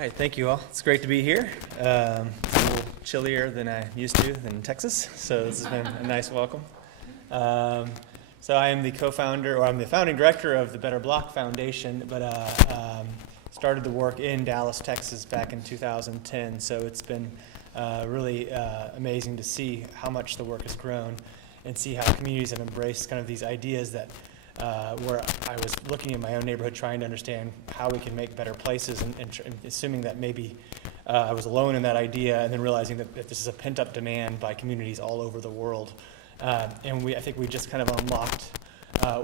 All right, thank you all. It's great to be here. A little chillier than I'm used to in Texas, so this has been a nice welcome. So I am the co-founder, or I'm the founding director of the Better Block Foundation, but started the work in Dallas, Texas back in 2010. So it's been really amazing to see how much the work has grown and see how communities have embraced kind of these ideas that where I was looking in my own neighborhood trying to understand how we can make better places and assuming that maybe I was alone in that idea, and then realizing that this is a pent-up demand by communities all over the world. And I think we just kind of unlocked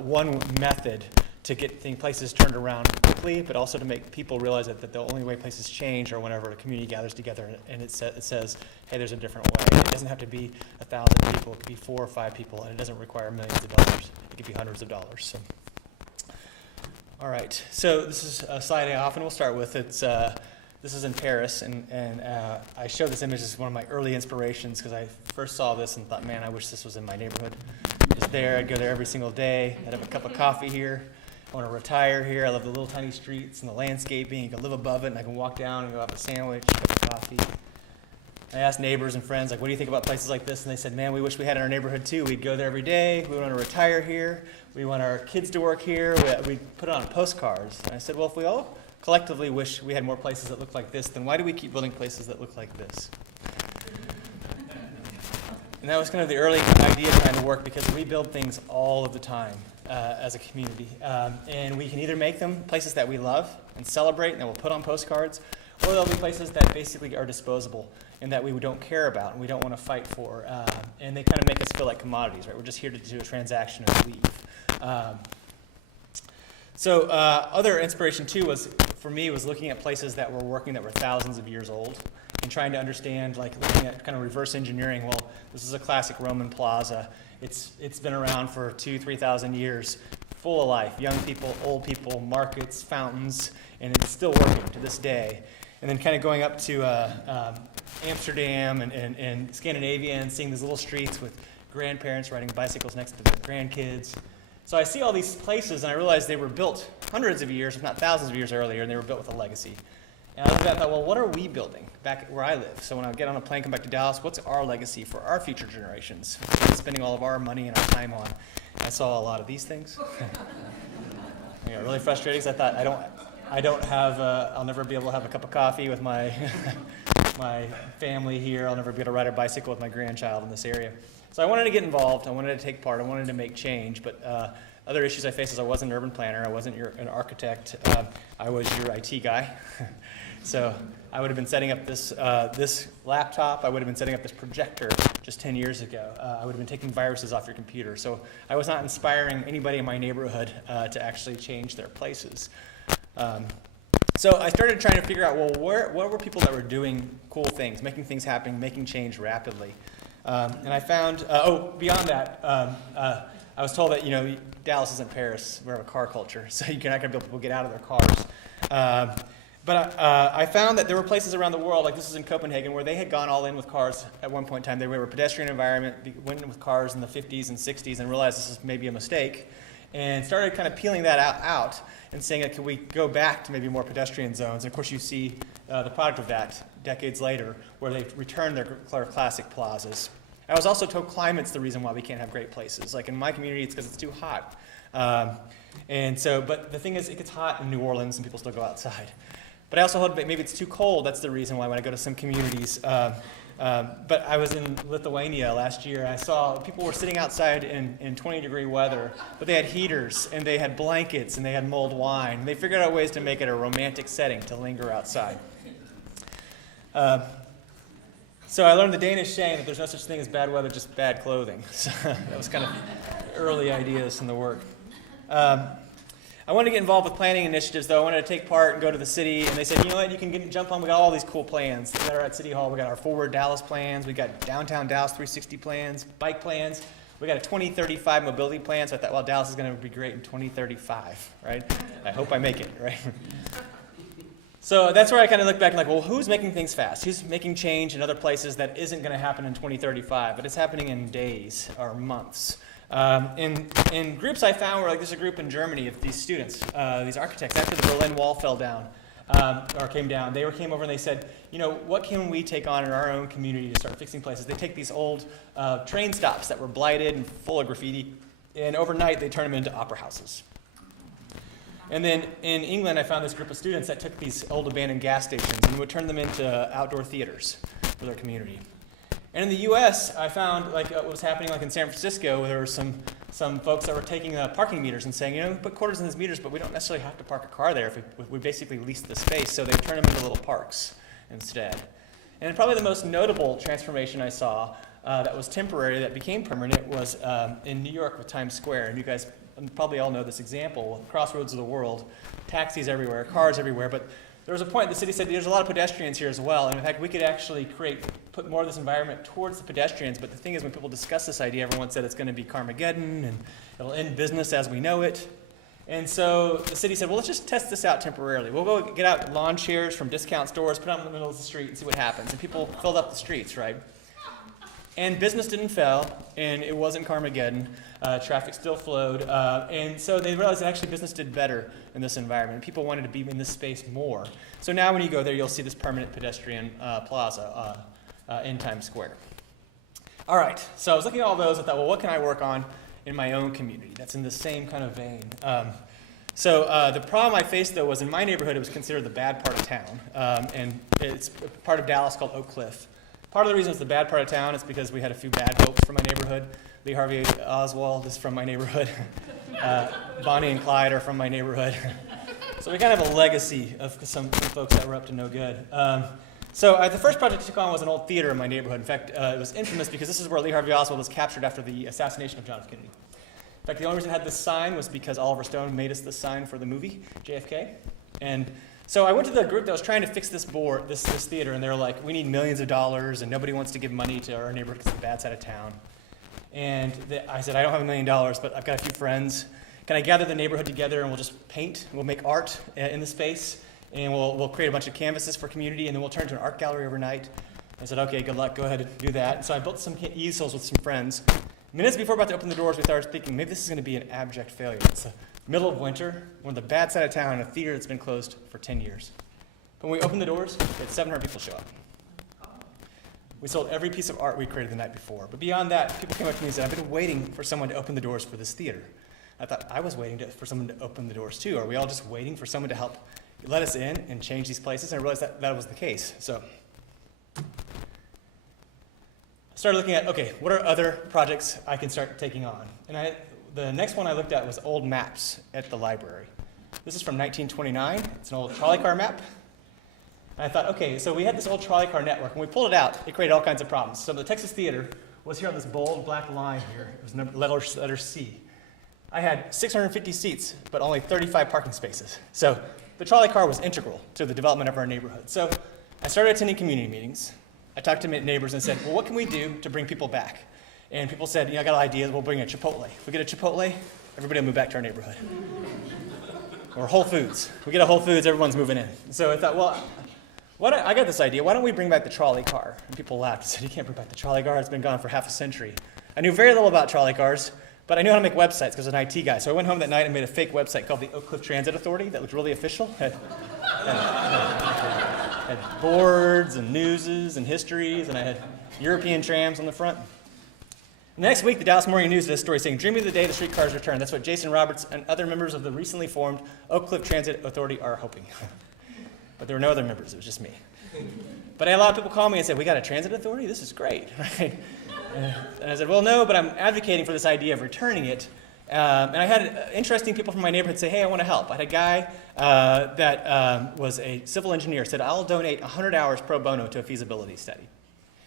one method to get places turned around quickly, but also to make people realize that the only way places change are whenever a community gathers together and it says, hey, there's a different way. It doesn't have to be 1,000 people, it could be 4 or 5 people, and it doesn't require millions of dollars. It could be hundreds of dollars. So, all right, so this is a slide I often will start with. This is in Paris, and I show this image as one of my early inspirations because I first saw this and thought, man, I wish this was in my neighborhood. It's there, I'd go there every single day, I'd have a cup of coffee here. I want to retire here. I love the little tiny streets and the landscaping. You can live above it, and I can walk down and go have a sandwich, a cup of coffee. I asked neighbors and friends, like, what do you think about places like this? And they said, man, we wish we had it in our neighborhood too. We'd go there every day. We want to retire here. We want our kids to work here. We put it on postcards. And I said, well, if we all collectively wish we had more places that look like this, then why do we keep building places that look like this? And that was kind of the early idea behind the work, because we build things all of the time as a community. And we can either make them places that we love and celebrate and that we'll put on postcards, or they'll be places that basically are disposable and that we don't care about and we don't want to fight for. And they kind of make us feel like commodities, right? We're just here to do a transaction and leave. So other inspiration too for me was looking at places that were working that were thousands of years old and trying to understand, like looking at kind of reverse engineering. Well, this is a classic Roman plaza. It's been around for 2,000-3,000 years, full of life, young people, old people, markets, fountains, and it's still working to this day. And then kind of going up to Amsterdam and Scandinavia and seeing these little streets with grandparents riding bicycles next to their grandkids. So I see all these places, and I realized they were built hundreds of years, if not thousands of years earlier, and they were built with a legacy. And I looked at it and thought, well, what are we building back where I live? So when I get on a plane, come back to Dallas, what's our legacy for our future generations? What are we spending all of our money and our time on? I saw a lot of these things. I got really frustrated because I thought, I don't have, I'll never be able to have a cup of coffee with my my family here. I'll never be able to ride a bicycle with my grandchild in this area. So I wanted to get involved. I wanted to take part. I wanted to make change. But other issues I faced is I wasn't an urban planner. I wasn't an architect. I was your IT guy. So I would have been setting up this laptop. I would have been setting up this projector just 10 years ago. I would have been taking viruses off your computer. So I was not inspiring anybody in my neighborhood to actually change their places. So I started trying to figure out, well, what were people that were doing cool things, making things happen, making change rapidly? And I found, beyond that, I was told that, Dallas isn't Paris. We have a car culture, so you're not going to be able to people get out of their cars. But I found that there were places around the world, like this is in Copenhagen, where they had gone all in with cars at one point in time. They were a pedestrian environment, went in with cars in the 50s and 60s and realized this is maybe a mistake, and started kind of peeling that out and saying, can we go back to maybe more pedestrian zones? And of course you see the product of that decades later, where they've returned their classic plazas. I was also told climate's the reason why we can't have great places. Like in my community, it's because it's too hot. But the thing is, it gets hot in New Orleans and people still go outside. But I also heard that maybe it's too cold. That's the reason why when I go to some communities. But I was in Lithuania last year, and I saw people were sitting outside in 20-degree weather, but they had heaters, and they had blankets, and they had mulled wine. And they figured out ways to make it a romantic setting to linger outside. So I learned the Danish saying that there's no such thing as bad weather, just bad clothing. So that was kind of early ideas in the work. I wanted to get involved with planning initiatives, though. I wanted to take part and go to the city, and they said, you know what, you can jump on. We got all these cool plans that are at City Hall. We got our Forward Dallas plans. We got Downtown Dallas 360 plans, bike plans. We got a 2035 mobility plan, so I thought, well, Dallas is going to be great in 2035, right? I hope I make it, right? So that's where I kind of look back and like, well, who's making things fast? Who's making change in other places that isn't going to happen in 2035, but it's happening in days or months? In groups I found were like, there's a group in Germany of these students, these architects, after the Berlin Wall fell down. or came down. They came over and they said, what can we take on in our own community to start fixing places? They take these old train stops that were blighted and full of graffiti, and overnight they turn them into opera houses. And then in England, I found this group of students that took these old abandoned gas stations and would turn them into outdoor theaters for their community. And in the U.S., I found what was happening in San Francisco, where there were some folks that were taking parking meters and saying, we put quarters in these meters, but we don't necessarily have to park a car there if we basically lease the space. So they turned them into little parks instead. And probably the most notable transformation I saw that was temporary, that became permanent, was in New York with Times Square. And you guys probably all know this example, crossroads of the world, taxis everywhere, cars everywhere, but there was a point the city said there's a lot of pedestrians here as well, and in fact we could actually put more of this environment towards the pedestrians, but the thing is when people discuss this idea, everyone said it's going to be Carmageddon and it'll end business as we know it. And so the city said, well, let's just test this out temporarily. We'll go get out lawn chairs from discount stores, put them in the middle of the street and see what happens. And people filled up the streets, right? And business didn't fail, and it wasn't Carmageddon. Traffic still flowed. And so they realized that actually business did better in this environment. People wanted to be in this space more. So now when you go there, you'll see this permanent pedestrian plaza in Times Square. All right, so I was looking at all those. I thought, well, what can I work on in my own community that's in the same kind of vein? So the problem I faced, though, was in my neighborhood, it was considered the bad part of town. And it's a part of Dallas called Oak Cliff. Part of the reason it's the bad part of town is because we had a few bad folks from my neighborhood. Lee Harvey Oswald is from my neighborhood. Bonnie and Clyde are from my neighborhood. So we kind of have a legacy of some folks that were up to no good. So the first project I took on was an old theater in my neighborhood. In fact, it was infamous because this is where Lee Harvey Oswald was captured after the assassination of John F. Kennedy. In fact, the only reason it had this sign was because Oliver Stone made us this sign for the movie, JFK. And so I went to the group that was trying to fix this theater, and they were like, we need millions of dollars, and nobody wants to give money to our neighborhood because it's the bad side of town. And I said, I don't have $1 million, but I've got a few friends. Can I gather the neighborhood together, and we'll just paint, we'll make art in the space, and we'll create a bunch of canvases for community, and then we'll turn it into an art gallery overnight. I said, okay, good luck, go ahead and do that. And so I built some easels with some friends. Minutes before about to open the doors, we started thinking, maybe this is going to be an abject failure. It's the middle of winter, we're in the bad side of town, in a theater that's been closed for 10 years. But when we opened the doors, we had 700 people show up. We sold every piece of art we created the night before. But beyond that, people came up to me and said, I've been waiting for someone to open the doors for this theater. I thought, I was waiting for someone to open the doors too. Are we all just waiting for someone to help let us in and change these places? And I realized that was the case. So I started looking at, okay, what are other projects I can start taking on? And the next one I looked at was old maps at the library. This is from 1929. It's an old trolley car map. And I thought, okay, so we had this old trolley car network. When we pulled it out, it created all kinds of problems. So the Texas Theater was here on this bold black line here. It was letter C. I had 650 seats, but only 35 parking spaces. So the trolley car was integral to the development of our neighborhood. So I started attending community meetings. I talked to neighbors and said, well, what can we do to bring people back? And people said, I got ideas, we'll bring a Chipotle. If we get a Chipotle, everybody will move back to our neighborhood. Or Whole Foods. If we get a Whole Foods, everyone's moving in. So I thought, well, I got this idea. Why don't we bring back the trolley car? And people laughed and said, you can't bring back the trolley car. It's been gone for half a century. I knew very little about trolley cars, but I knew how to make websites because I was an IT guy. So I went home that night and made a fake website called the Oak Cliff Transit Authority that looked really official. Had boards and newses and histories, and I had European trams on the front. The next week, the Dallas Morning News did a story saying, dreaming of the day the streetcars return. That's what Jason Roberts and other members of the recently formed Oak Cliff Transit Authority are hoping. But there were no other members. It was just me. But I had a lot of people call me and say, we got a transit authority? This is great. Right? And I said, well, no, but I'm advocating for this idea of returning it. And I had interesting people from my neighborhood say, hey, I want to help. I had a guy that was a civil engineer, said, I'll donate 100 hours pro bono to a feasibility study.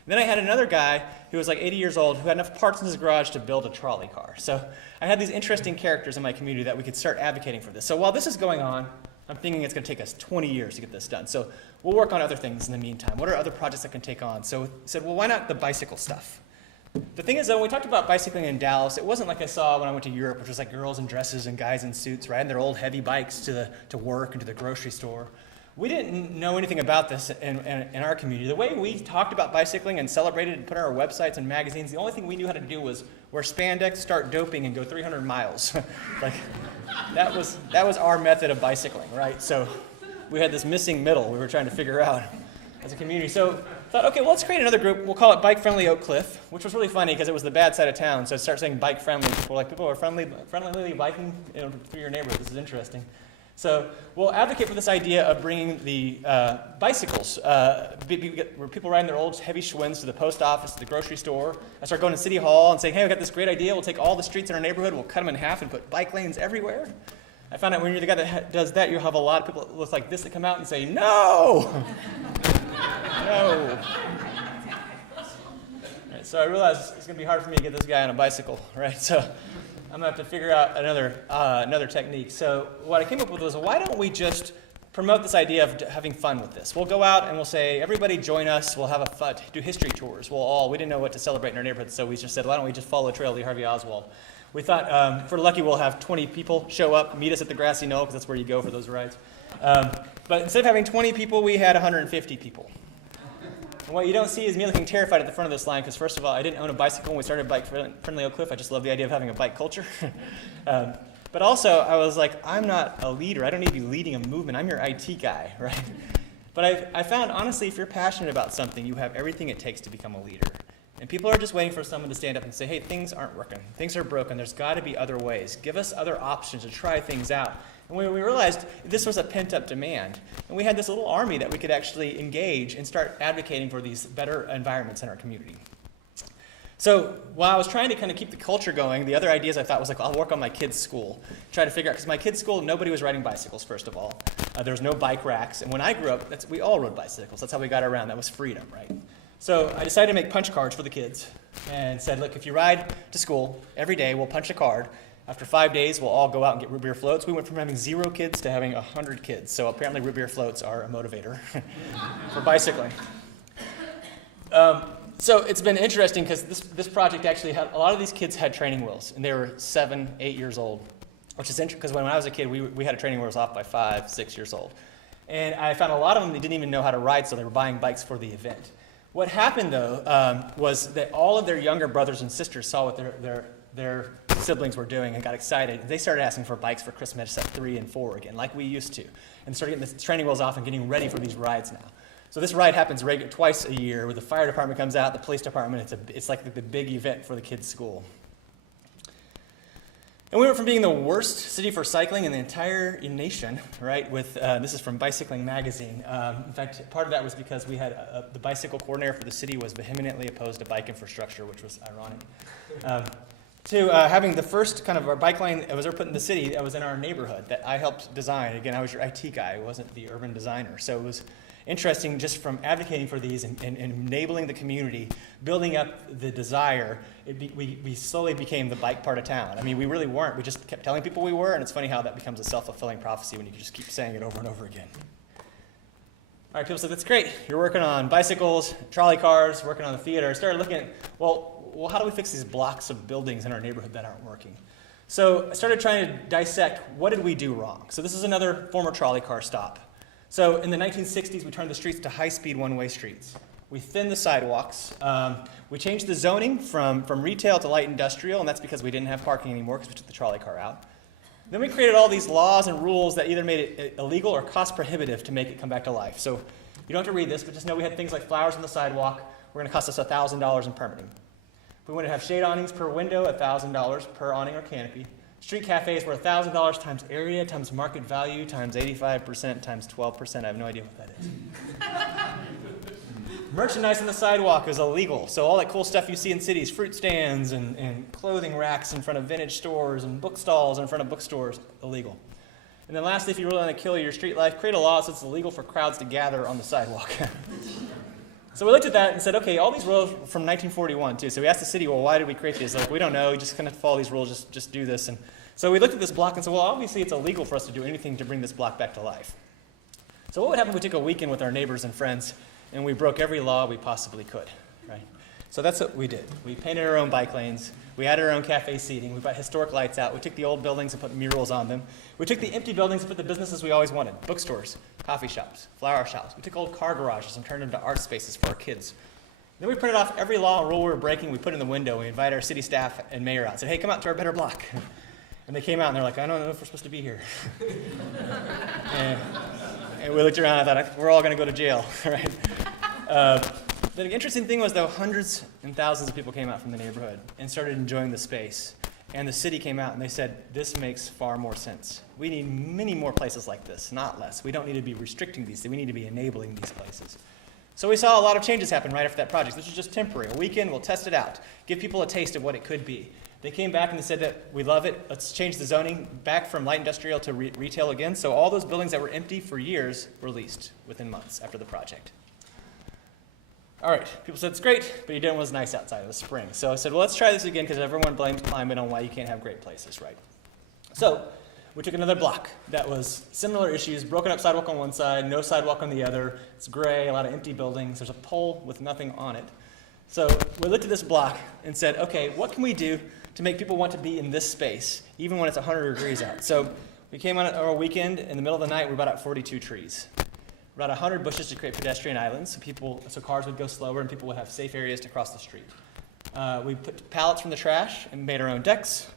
Then I had another guy who was like 80 years old who had enough parts in his garage to build a trolley car. So I had these interesting characters in my community that we could start advocating for this. So while this is going on, I'm thinking it's going to take us 20 years to get this done. So we'll work on other things in the meantime. What are other projects I can take on? So I said, well, why not the bicycle stuff? The thing is, though, when we talked about bicycling in Dallas, it wasn't like I saw when I went to Europe, which was like girls in dresses and guys in suits riding their old heavy bikes to work and to the grocery store. We didn't know anything about this in our community. The way we talked about bicycling and celebrated and put on our websites and magazines, the only thing we knew how to do was wear spandex, start doping, and go 300 miles. Like that was our method of bicycling, right? So we had this missing middle we were trying to figure out as a community. So I thought, okay, well, let's create another group. We'll call it Bike-Friendly Oak Cliff, which was really funny because it was the bad side of town. So I started saying bike-friendly. People are friendly biking through your neighborhood. This is interesting. So we'll advocate for this idea of bringing the bicycles, where people riding their old heavy Schwinn's to the post office, to the grocery store. I start going to City Hall and saying, hey, we've got this great idea. We'll take all the streets in our neighborhood, we'll cut them in half and put bike lanes everywhere. I found out when you're the guy that does that, you'll have a lot of people that look like this that come out and say, no! No. Right, so I realized it's going to be hard for me to get this guy on a bicycle, right? So I'm going to have to figure out another technique. So what I came up with was, why don't we just promote this idea of having fun with this? We'll go out and we'll say, everybody join us. We'll have a fun, do history tours. We didn't know what to celebrate in our neighborhood, so we just said, why don't we just follow Trail Lee Harvey Oswald? We thought, if we're lucky, we'll have 20 people show up, meet us at the grassy knoll, because that's where you go for those rides. But instead of having 20 people, we had 150 people. And what you don't see is me looking terrified at the front of this line, because first of all, I didn't own a bicycle when we started Bike-Friendly Oak Cliff. I just love the idea of having a bike culture. But also, I was like, I'm not a leader. I don't need to be leading a movement. I'm your IT guy, right? But I found, honestly, if you're passionate about something, you have everything it takes to become a leader. And people are just waiting for someone to stand up and say, hey, things aren't working. Things are broken. There's got to be other ways. Give us other options to try things out. And we realized this was a pent-up demand. And we had this little army that we could actually engage and start advocating for these better environments in our community. So while I was trying to kind of keep the culture going, the other ideas I thought was like, I'll work on my kids' school. Try to figure out, because my kids' school, nobody was riding bicycles, first of all. There was no bike racks. And when I grew up, we all rode bicycles. That's how we got around. That was freedom, right? So I decided to make punch cards for the kids and said, look, if you ride to school every day, we'll punch a card. After 5 days, we'll all go out and get root beer floats. We went from having 0 kids to having 100 kids. So apparently root beer floats are a motivator for bicycling. So it's been interesting because this project actually had, a lot of these kids had training wheels, and they were 7, 8 years old, which is interesting because when I was a kid, we had a training wheels off by 5, 6 years old. And I found a lot of them, they didn't even know how to ride, so they were buying bikes for the event. What happened, though, was that all of their younger brothers and sisters saw what their siblings were doing and got excited. They started asking for bikes for Christmas at 3 and 4 again, like we used to, and started getting the training wheels off and getting ready for these rides now. So this ride happens twice a year, where the fire department comes out, the police department. It's like the big event for the kids' school. And we went from being the worst city for cycling in the entire nation, right, with, this is from Bicycling Magazine. In fact, part of that was because we had, the bicycle coordinator for the city was vehemently opposed to bike infrastructure, which was ironic. To having the first kind of our bike lane that was ever put in the city that was in our neighborhood that I helped design. Again, I was your IT guy, I wasn't the urban designer. So it was interesting just from advocating for these and enabling the community, building up the desire, we slowly became the bike part of town. I mean, we really weren't. We just kept telling people we were, and it's funny how that becomes a self-fulfilling prophecy when you just keep saying it over and over again. All right, people said, that's great. You're working on bicycles, trolley cars, working on the theater. I started looking at, well, how do we fix these blocks of buildings in our neighborhood that aren't working? So I started trying to dissect, what did we do wrong? So this is another former trolley car stop. So in the 1960s, we turned the streets to high-speed one-way streets. We thinned the sidewalks. We changed the zoning from retail to light industrial, and that's because we didn't have parking anymore because we took the trolley car out. Then we created all these laws and rules that either made it illegal or cost prohibitive to make it come back to life. So you don't have to read this, but just know we had things like flowers on the sidewalk were going to cost us $1,000 in permitting. If we wanted to have shade awnings per window, $1,000 per awning or canopy. Street cafes were $1,000 times area times market value times 85% times 12%. I have no idea what that is. Merchandise on the sidewalk is illegal. So all that cool stuff you see in cities, fruit stands and clothing racks in front of vintage stores and book stalls in front of bookstores, illegal. And then lastly, if you really want to kill your street life, create a law so it's illegal for crowds to gather on the sidewalk. So we looked at that and said, okay, all these rules from 1941 too. So we asked the city, well, why did we create these? Like, we don't know. We just kind of follow these rules. Just do this. And so we looked at this block and said, well, obviously it's illegal for us to do anything to bring this block back to life. So what would happen if we took a weekend with our neighbors and friends and we broke every law we possibly could, right? So that's what we did. We painted our own bike lanes. We added our own cafe seating. We brought historic lights out. We took the old buildings and put murals on them. We took the empty buildings and put the businesses we always wanted, bookstores, coffee shops, flower shops. We took old car garages and turned them into art spaces for our kids. Then we printed off every law and rule we were breaking. We put in the window. We invited our city staff and mayor out. Said, hey, come out to our better block. And they came out and they're like, I don't know if we're supposed to be here. and we looked around and I thought, we're all going to go to jail, right? The interesting thing was, though, hundreds and thousands of people came out from the neighborhood and started enjoying the space. And the city came out and they said, this makes far more sense. We need many more places like this, not less. We don't need to be restricting these. We need to be enabling these places. So we saw a lot of changes happen right after that project. This was just temporary. A weekend, we'll test it out, give people a taste of what it could be. They came back and they said that we love it. Let's change the zoning back from light industrial to retail again. So all those buildings that were empty for years were leased within months after the project. All right, people said it's great, but you didn't was nice outside. It was spring. So I said, well, let's try this again, because everyone blames climate on why you can't have great places, right? So we took another block that was similar issues, broken up sidewalk on one side, no sidewalk on the other. It's gray, a lot of empty buildings. There's a pole with nothing on it. So we looked at this block and said, okay, what can we do to make people want to be in this space, even when it's 100 degrees out? So we came on our weekend. In the middle of the night, we brought out 42 trees. About 100 bushes to create pedestrian islands, so cars would go slower and people would have safe areas to cross the street. We put pallets from the trash and made our own decks.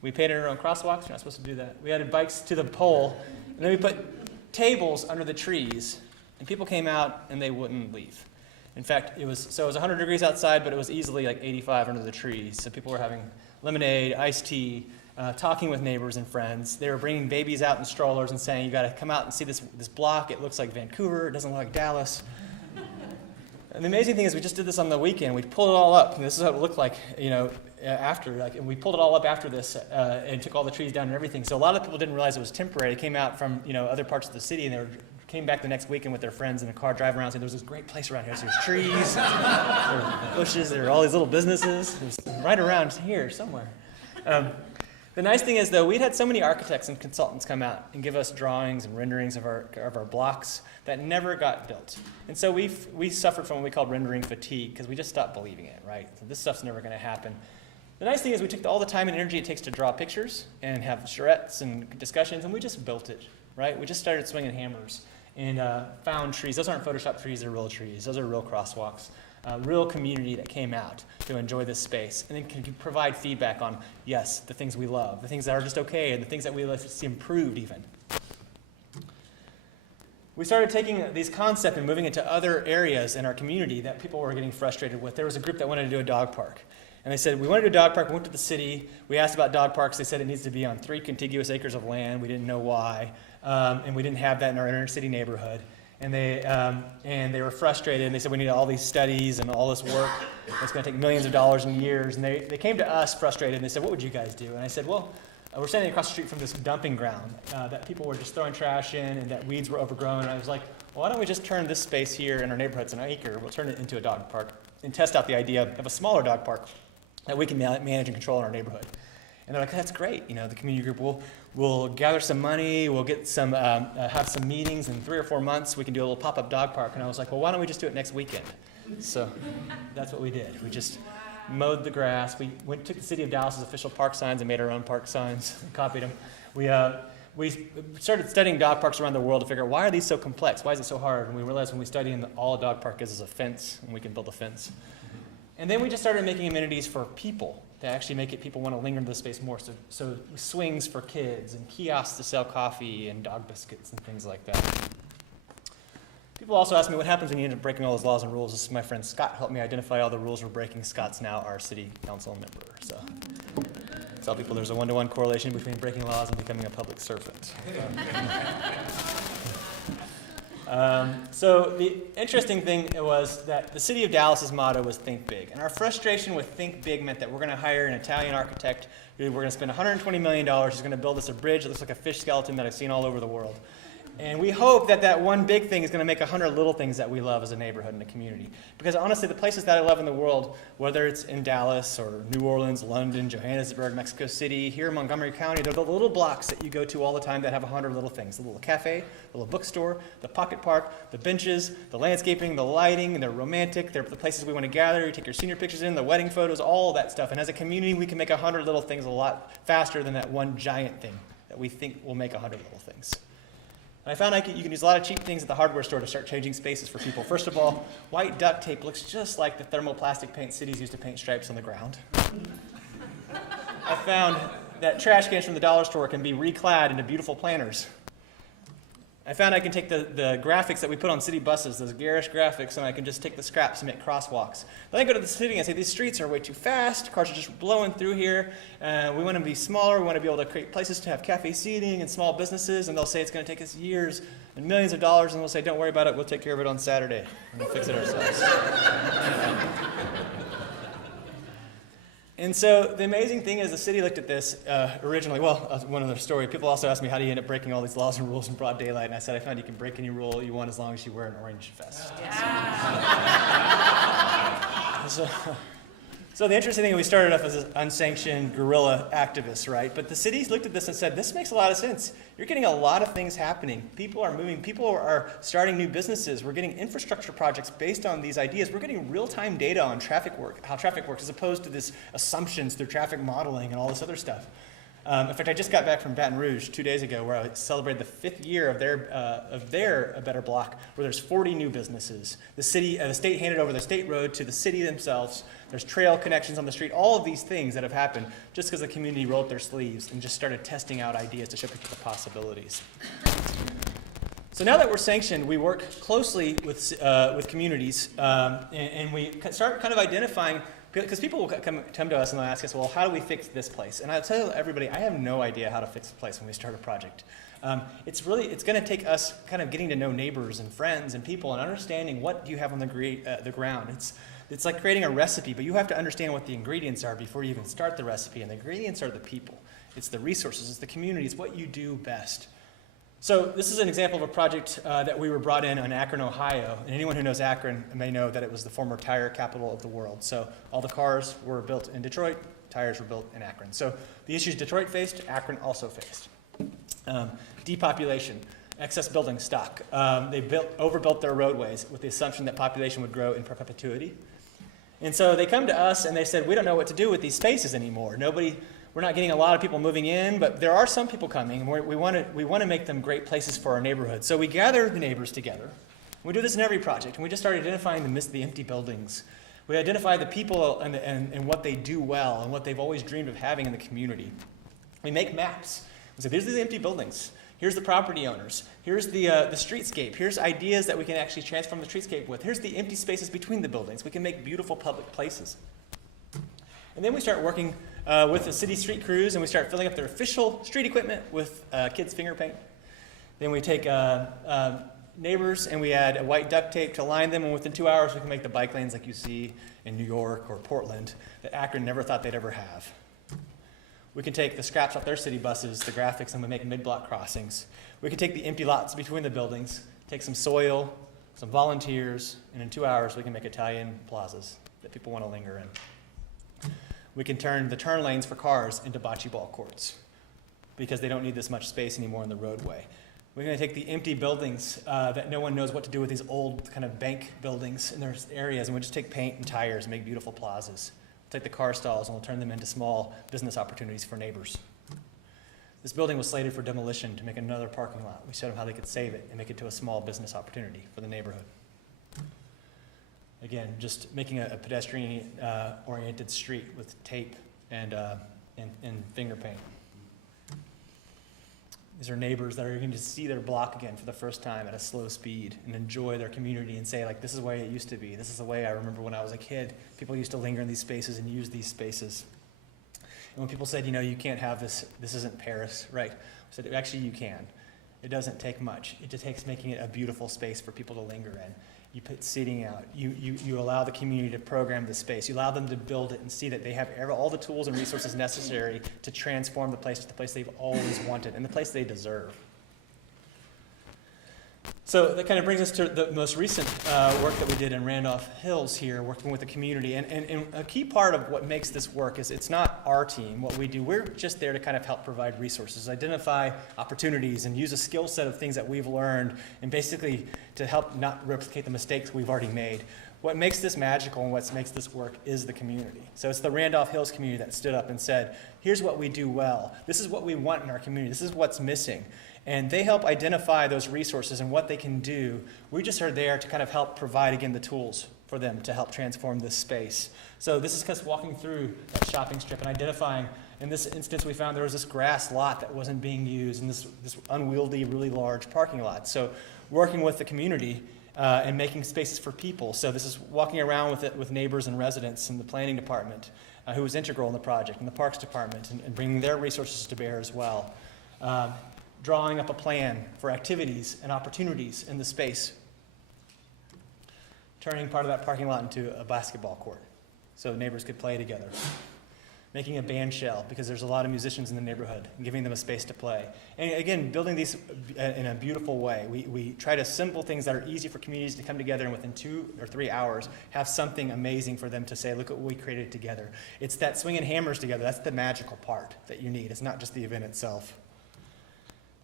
We painted our own crosswalks. You're not supposed to do that. We added bikes to the pole, and then we put tables under the trees, and people came out and they wouldn't leave. In fact, it was 100 degrees outside, but it was easily like 85 under the trees. So people were having lemonade, iced tea, talking with neighbors and friends. They were bringing babies out in strollers and saying, you got to come out and see this block. It looks like Vancouver. It doesn't look like Dallas. And the amazing thing is we just did this on the weekend. We pulled it all up, and this is what it looked like, after. And we pulled it all up after this and took all the trees down and everything. So a lot of people didn't realize it was temporary. They came out from, other parts of the city, and came back the next weekend with their friends in a car, driving around, saying, there's this great place around here. So there's trees, there are bushes, there are all these little businesses. There's right around here somewhere. The nice thing is, though, we'd had so many architects and consultants come out and give us drawings and renderings of our blocks that never got built. And so we suffered from what we called rendering fatigue, because we just stopped believing it, right? So this stuff's never going to happen. The nice thing is we took all the time and energy it takes to draw pictures and have charrettes and discussions, and we just built it, right? We just started swinging hammers and found trees. Those aren't Photoshop trees, they're real trees. Those are real crosswalks. Real community that came out to enjoy this space, and then can provide feedback on, yes, the things we love, the things that are just okay, and the things that we like to see improved even. We started taking these concepts and moving into other areas in our community that people were getting frustrated with. There was a group that wanted to do a dog park. And they said, we want to do a dog park. We went to the city. We asked about dog parks. They said it needs to be on 3 contiguous acres of land. We didn't know why. And we didn't have that in our inner city neighborhood. And they were frustrated, and they said, we need all these studies and all this work. It's going to take millions of dollars and years. And they came to us frustrated, and they said, what would you guys do? And I said, well, we're standing across the street from this dumping ground that people were just throwing trash in, and that weeds were overgrown. And I was like, well, why don't we just turn this space here in our neighborhood, it's an acre, we'll turn it into a dog park and test out the idea of a smaller dog park that we can manage and control in our neighborhood. And they're like, that's great. The community group will gather some money, we'll get some, have some meetings. In 3 or 4 months, we can do a little pop-up dog park. And I was like, well, why don't we just do it next weekend? So that's what we did. We just mowed the grass. We took the city of Dallas's official park signs and made our own park signs and copied them. We started studying dog parks around the world to figure out, why are these so complex? Why is it so hard? And we realized when we studied that all a dog park is a fence, and we can build a fence. And then we just started making amenities for people to actually make people want to linger in the space more. So swings for kids and kiosks to sell coffee and dog biscuits and things like that. People also ask me, what happens when you end up breaking all those laws and rules? This is my friend Scott helped me identify all the rules we're breaking. Scott's now our city council member. So I tell people there's a 1-to-1 correlation between breaking laws and becoming a public servant. So the interesting thing was that the city of Dallas's motto was think big. And our frustration with think big meant that we're going to hire an Italian architect who we're going to spend $120 million. He's going to build us a bridge that looks like a fish skeleton that I've seen all over the world. And we hope that one big thing is going to make 100 little things that we love as a neighborhood and a community. Because honestly, the places that I love in the world, whether it's in Dallas or New Orleans, London, Johannesburg, Mexico City, here in Montgomery County, they're the little blocks that you go to all the time that have 100 little things. The little cafe, the little bookstore, the pocket park, the benches, the landscaping, the lighting, and they're romantic. They're the places we want to gather. You take your senior pictures in, the wedding photos, all of that stuff. And as a community, we can make 100 little things a lot faster than that one giant thing that we think will make 100 little things. And I found you can use a lot of cheap things at the hardware store to start changing spaces for people. First of all, white duct tape looks just like the thermoplastic paint cities use to paint stripes on the ground. I found that trash cans from the dollar store can be reclad into beautiful planters. I found I can take the graphics that we put on city buses, those garish graphics, and I can just take the scraps and make crosswalks. Then I go to the city and say, these streets are way too fast, cars are just blowing through here, we want to be smaller, we want to be able to create places to have cafe seating and small businesses, and they'll say it's going to take us years and millions of dollars, and we'll say, don't worry about it, we'll take care of it on Saturday, and we'll fix it ourselves. And so the amazing thing is the city looked at this originally, well, one other story. People also asked me, how do you end up breaking all these laws and rules in broad daylight? And I said, I found you can break any rule you want as long as you wear an orange vest. Yeah. So the interesting thing, we started off as an unsanctioned guerrilla activists, right? But the cities looked at this and said, this makes a lot of sense. You're getting a lot of things happening. People are moving. People are starting new businesses. We're getting infrastructure projects based on these ideas. We're getting real-time data on traffic work, how traffic works, as opposed to this assumptions through traffic modeling and all this other stuff. In fact, I just got back from Baton Rouge 2 days ago, where I celebrated the 5th year of their Better Block, where there's 40 new businesses. The state handed over the state road to the city themselves. There's trail connections on the street. All of these things that have happened just because the community rolled up their sleeves and just started testing out ideas to show people the possibilities. So now that we're sanctioned, we work closely with communities, and we start kind of identifying. Because people will come to us and they'll ask us, well, how do we fix this place? And I'll tell everybody, I have no idea how to fix a place when we start a project. It's going to take us kind of getting to know neighbors and friends and people and understanding what you have on the ground. It's like creating a recipe, but you have to understand what the ingredients are before you even start the recipe. And the ingredients are the people. It's the resources. It's the community. It's what you do best. So this is an example of a project that we were brought in Akron, Ohio. And anyone who knows Akron may know that it was the former tire capital of the world. So all the cars were built in Detroit, tires were built in Akron. So the issues Detroit faced, Akron also faced. Depopulation, excess building stock. They overbuilt their roadways with the assumption that population would grow in perpetuity. And so they come to us and they said, we don't know what to do with these spaces anymore. We're not getting a lot of people moving in, but there are some people coming, and we want to make them great places for our neighborhood. So we gather the neighbors together. We do this in every project, and we just start identifying the empty buildings. We identify the people and what they do well and what they've always dreamed of having in the community. We make maps. We say, there's the empty buildings. Here's the property owners. Here's the streetscape. Here's ideas that we can actually transform the streetscape with. Here's the empty spaces between the buildings. We can make beautiful public places. And then we start working with the city street crews, and we start filling up their official street equipment with kids' finger paint. Then we take neighbors and we add a white duct tape to line them, and within 2 hours we can make the bike lanes like you see in New York or Portland that Akron never thought they'd ever have. We can take the scraps off their city buses, the graphics, and we make mid-block crossings. We can take the empty lots between the buildings, take some soil, some volunteers, and in 2 hours we can make Italian plazas that people want to linger in. We can turn the turn lanes for cars into bocce ball courts because they don't need this much space anymore in the roadway. We're going to take the empty buildings that no one knows what to do with, these old kind of bank buildings in their areas, and we'll just take paint and tires and make beautiful plazas. We'll take the car stalls and we'll turn them into small business opportunities for neighbors. This building was slated for demolition to make another parking lot. We showed them how they could save it and make it to a small business opportunity for the neighborhood. Again, just making a pedestrian-oriented street with tape and finger paint. These are neighbors that are going to see their block again for the first time at a slow speed and enjoy their community and say, like, this is the way it used to be. This is the way I remember when I was a kid. People used to linger in these spaces and use these spaces. And when people said, you can't have this, this isn't Paris, right? I said, actually, you can. It doesn't take much. It just takes making it a beautiful space for people to linger in. You put seating out. You allow the community to program the space. You allow them to build it and see that they have all the tools and resources necessary to transform the place to the place they've always wanted and the place they deserve. So that kind of brings us to the most recent work that we did in Randolph Hills here, working with the community. And a key part of what makes this work is it's not our team, what we do. We're just there to kind of help provide resources, identify opportunities, and use a skill set of things that we've learned, and basically to help not replicate the mistakes we've already made. What makes this magical and what makes this work is the community. So it's the Randolph Hills community that stood up and said, here's what we do well. This is what we want in our community. This is what's missing. And they help identify those resources and what they can do. We just are there to kind of help provide, again, the tools for them to help transform this space. So this is us walking through that shopping strip and identifying In this instance, we found there was this grass lot that wasn't being used, and this unwieldy, really large parking lot. So working with the community and making spaces for people. So this is walking around with neighbors and residents in the planning department, who was integral in the project, and the parks department, and bringing their resources to bear as well. Drawing up a plan for activities and opportunities in the space. Turning part of that parking lot into a basketball court so neighbors could play together. Making a band shell because there's a lot of musicians in the neighborhood and giving them a space to play. And again, building these in a beautiful way. We try to assemble things that are easy for communities to come together and within 2 or 3 hours have something amazing for them to say, look at what we created together. It's that swinging hammers together. That's the magical part that you need. It's not just the event itself.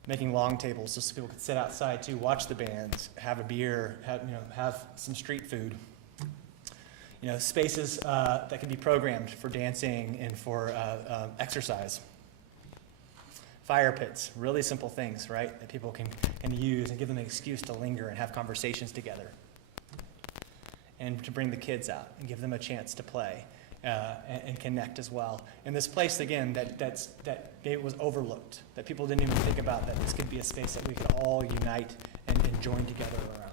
Making long tables so people could sit outside too, watch the bands, have a beer, have some street food. Spaces that can be programmed for dancing and for exercise. Fire pits, really simple things, right, that people can use and give them an excuse to linger and have conversations together. And to bring the kids out and give them a chance to play and connect as well. And this place, again, that was overlooked, that people didn't even think about, that this could be a space that we could all unite and join together around.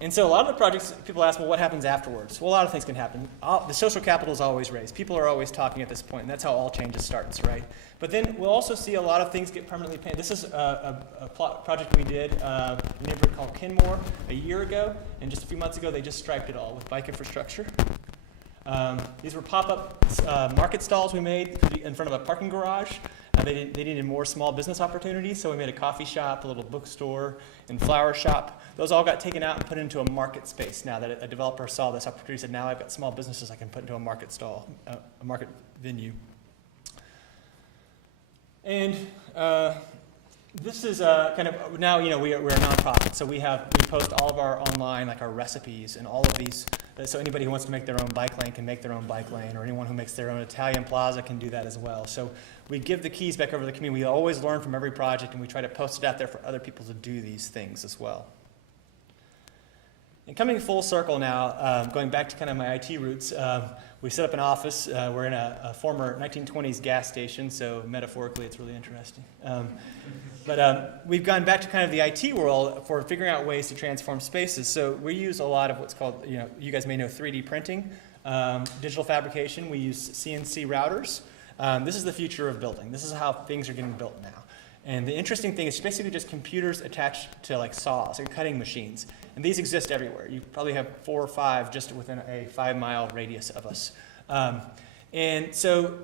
And so a lot of the projects, people ask, well, what happens afterwards? Well, a lot of things can happen. The social capital is always raised. People are always talking at this point, and that's how all changes starts, right? But then we'll also see a lot of things get permanently painted. This is a project we did in a neighborhood called Kenmore a year ago, and just a few months ago they just striped it all with bike infrastructure. These were pop-up market stalls we made in front of a parking garage. They needed more small business opportunities, so we made a coffee shop, a little bookstore, and flower shop. Those all got taken out and put into a market space now that a developer saw this opportunity, said, now I've got small businesses I can put into a market stall, a market venue. And this is kind of, now, we're a nonprofit, so we post all of our online, like our recipes and all of these, so anybody who wants to make their own bike lane can make their own bike lane, or anyone who makes their own Italian plaza can do that as well. So we give the keys back over to the community. We always learn from every project, and we try to post it out there for other people to do these things as well. And coming full circle now, going back to kind of my IT roots, we set up an office. We're in a former 1920s gas station, so metaphorically it's really interesting. But we've gone back to kind of the IT world for figuring out ways to transform spaces. So we use a lot of what's called, you guys may know 3D printing, digital fabrication. We use CNC routers. This is the future of building. This is how things are getting built now. And the interesting thing is basically just computers attached to like saws and cutting machines. And these exist everywhere. You probably have 4 or 5 just within a 5-mile radius of us. And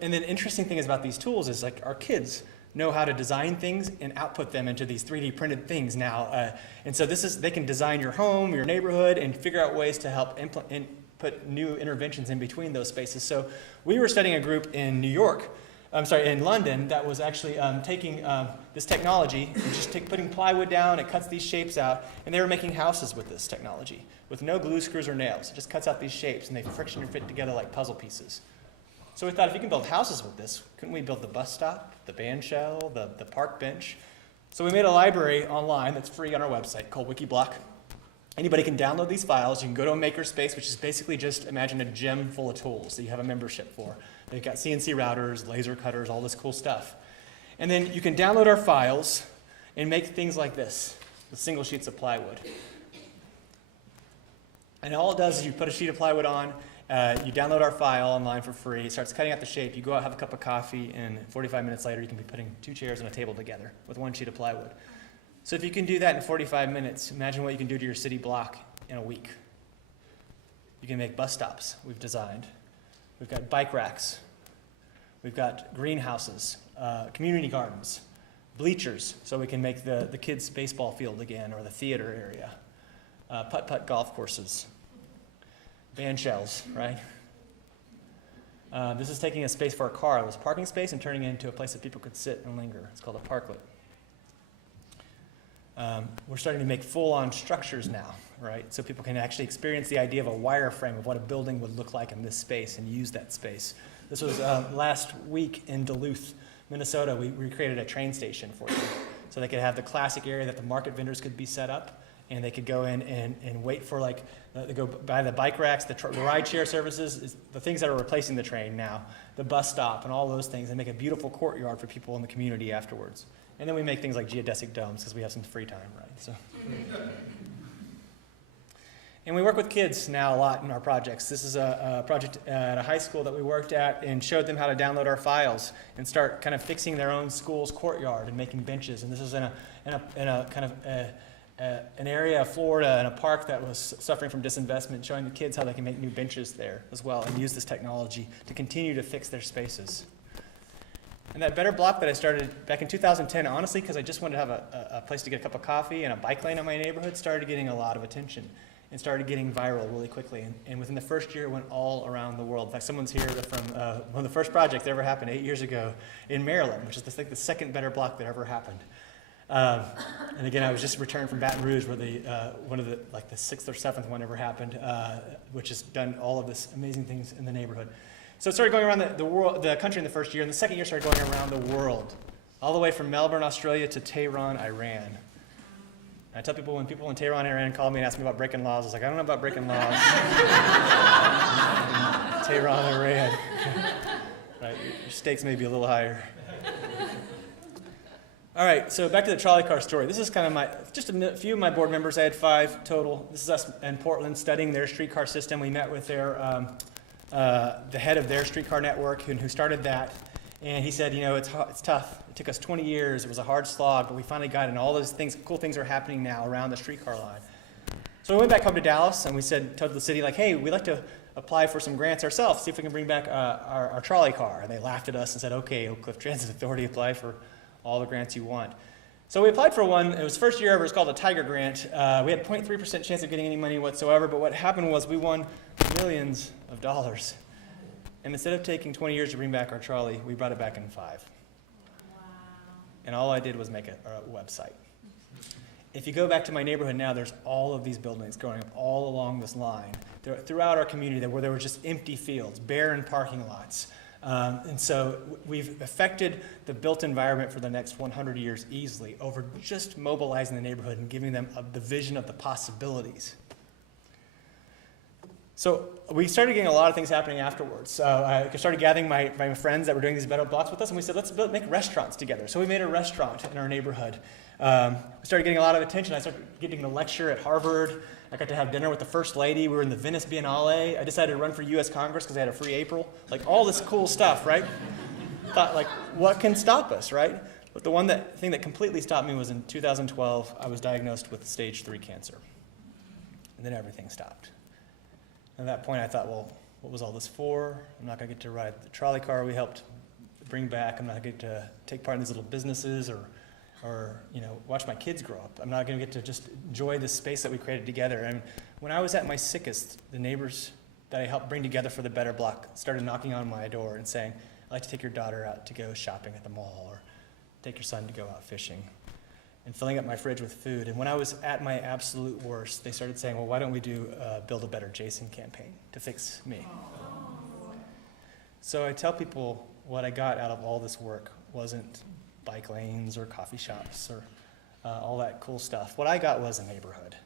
then interesting thing is about these tools is like our kids know how to design things and output them into these 3D printed things now. And so they can design your home, your neighborhood, and figure out ways to help put new interventions in between those spaces. So we were studying a group in in London that was actually taking this technology and just putting plywood down. It cuts these shapes out, and they were making houses with this technology with no glue, screws, or nails. It just cuts out these shapes, and they friction fit together like puzzle pieces. So we thought, if you can build houses with this, couldn't we build the bus stop, the band shell, the park bench? So we made a library online that's free on our website called Wikiblock. Anybody can download these files. You can go to a makerspace, which is basically just imagine a gym full of tools that you have a membership for. They've got CNC routers, laser cutters, all this cool stuff. And then you can download our files and make things like this with single sheets of plywood. And all it does is you put a sheet of plywood on, you download our file online for free, it starts cutting out the shape, you go out, have a cup of coffee, and 45 minutes later you can be putting 2 chairs and a table together with 1 sheet of plywood. So if you can do that in 45 minutes, imagine what you can do to your city block in a week. You can make bus stops we've designed. We've got bike racks. We've got greenhouses, community gardens, bleachers, so we can make the kids' baseball field again, or the theater area, putt-putt golf courses, band shells, right? This is taking a space for a car. It was parking space and turning it into a place that people could sit and linger. It's called a parklet. We're starting to make full-on structures now, right? So people can actually experience the idea of a wireframe of what a building would look like in this space and use that space. This was last week in Duluth, Minnesota. We recreated a train station for them. So they could have the classic area that the market vendors could be set up, and they could go in and wait for they go buy the bike racks, the ride share services, the things that are replacing the train now, the bus stop and all those things, and make a beautiful courtyard for people in the community afterwards. And then we make things like geodesic domes because we have some free time, right? So. And we work with kids now a lot in our projects. This is a project at a high school that we worked at and showed them how to download our files and start kind of fixing their own school's courtyard and making benches. And this is in a kind of an area of Florida in a park that was suffering from disinvestment, showing the kids how they can make new benches there as well and use this technology to continue to fix their spaces. And that Better Block that I started back in 2010, honestly, because I just wanted to have a place to get a cup of coffee and a bike lane in my neighborhood, started getting a lot of attention and started getting viral really quickly. And within the first year, it went all around the world. In fact, someone's here from one of the first projects that ever happened 8 years ago in Maryland, which is the second Better Block that ever happened. And again, I was just returned from Baton Rouge, where one of the sixth or seventh one ever happened, which has done all of this amazing things in the neighborhood. So it started going around the country in the first year, and the second year started going around the world, all the way from Melbourne, Australia to Tehran, Iran. I tell people, when people in Tehran, Iran call me and ask me about breaking laws, I was like, I don't know about breaking laws. Tehran, Iran. Right, your stakes may be a little higher. All right, so back to the trolley car story. This is kind of just a few of my board members. I had 5 total. This is us in Portland studying their streetcar system. We met with the head of their streetcar network who started that. And he said, it's tough. It took us 20 years. It was a hard slog, but we finally got it. And all those things, cool things are happening now around the streetcar line. So we went back home to Dallas, and we told the city, hey, we'd like to apply for some grants ourselves, see if we can bring back our trolley car. And they laughed at us and said, okay, Oak Cliff Transit Authority, apply for all the grants you want. So we applied for one. It was the first year ever. It was called a Tiger Grant. We had 0.3% chance of getting any money whatsoever, but what happened was we won millions of dollars. And instead of taking 20 years to bring back our trolley, we brought it back in 5. Wow. And all I did was make a website. If you go back to my neighborhood now, there's all of these buildings going up all along this line throughout our community where there were just empty fields, barren parking lots. And so we've affected the built environment for the next 100 years easily over just mobilizing the neighborhood and giving them the vision of the possibilities. So we started getting a lot of things happening afterwards. So I started gathering my friends that were doing these Better Blocks with us, and we said, let's make restaurants together. So we made a restaurant in our neighborhood. We started getting a lot of attention. I started getting to lecture at Harvard. I got to have dinner with the First Lady. We were in the Venice Biennale. I decided to run for U.S. Congress because I had a free April. All this cool stuff, right? Thought, what can stop us, right? But the thing that completely stopped me was in 2012, I was diagnosed with stage 3 cancer. And then everything stopped. At that point, I thought, well, what was all this for? I'm not going to get to ride the trolley car we helped bring back. I'm not going to get to take part in these little businesses or watch my kids grow up. I'm not going to get to just enjoy this space that we created together. And when I was at my sickest, the neighbors that I helped bring together for the Better Block started knocking on my door and saying, I'd like to take your daughter out to go shopping at the mall, or take your son to go out fishing, and filling up my fridge with food. And when I was at my absolute worst, they started saying, well, why don't we do Build a Better Jason campaign to fix me? So I tell people what I got out of all this work wasn't bike lanes or coffee shops or all that cool stuff. What I got was a neighborhood.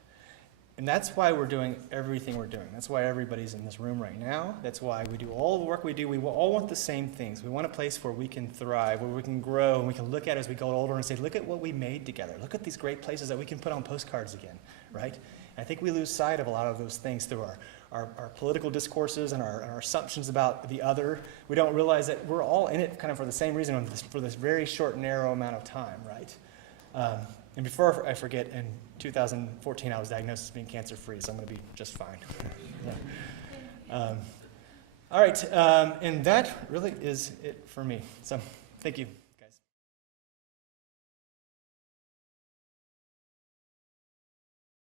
And that's why we're doing everything we're doing. That's why everybody's in this room right now. That's why we do all the work we do. We all want the same things. We want a place where we can thrive, where we can grow, and we can look at it as we go older and say, look at what we made together. Look at these great places that we can put on postcards again, right? And I think we lose sight of a lot of those things through our political discourses and our assumptions about the other. We don't realize that we're all in it kind of for the same reason, for this very short, narrow amount of time, right? And before I forget, in 2014, I was diagnosed as being cancer-free, so I'm going to be just fine. All right, and that really is it for me. So thank you.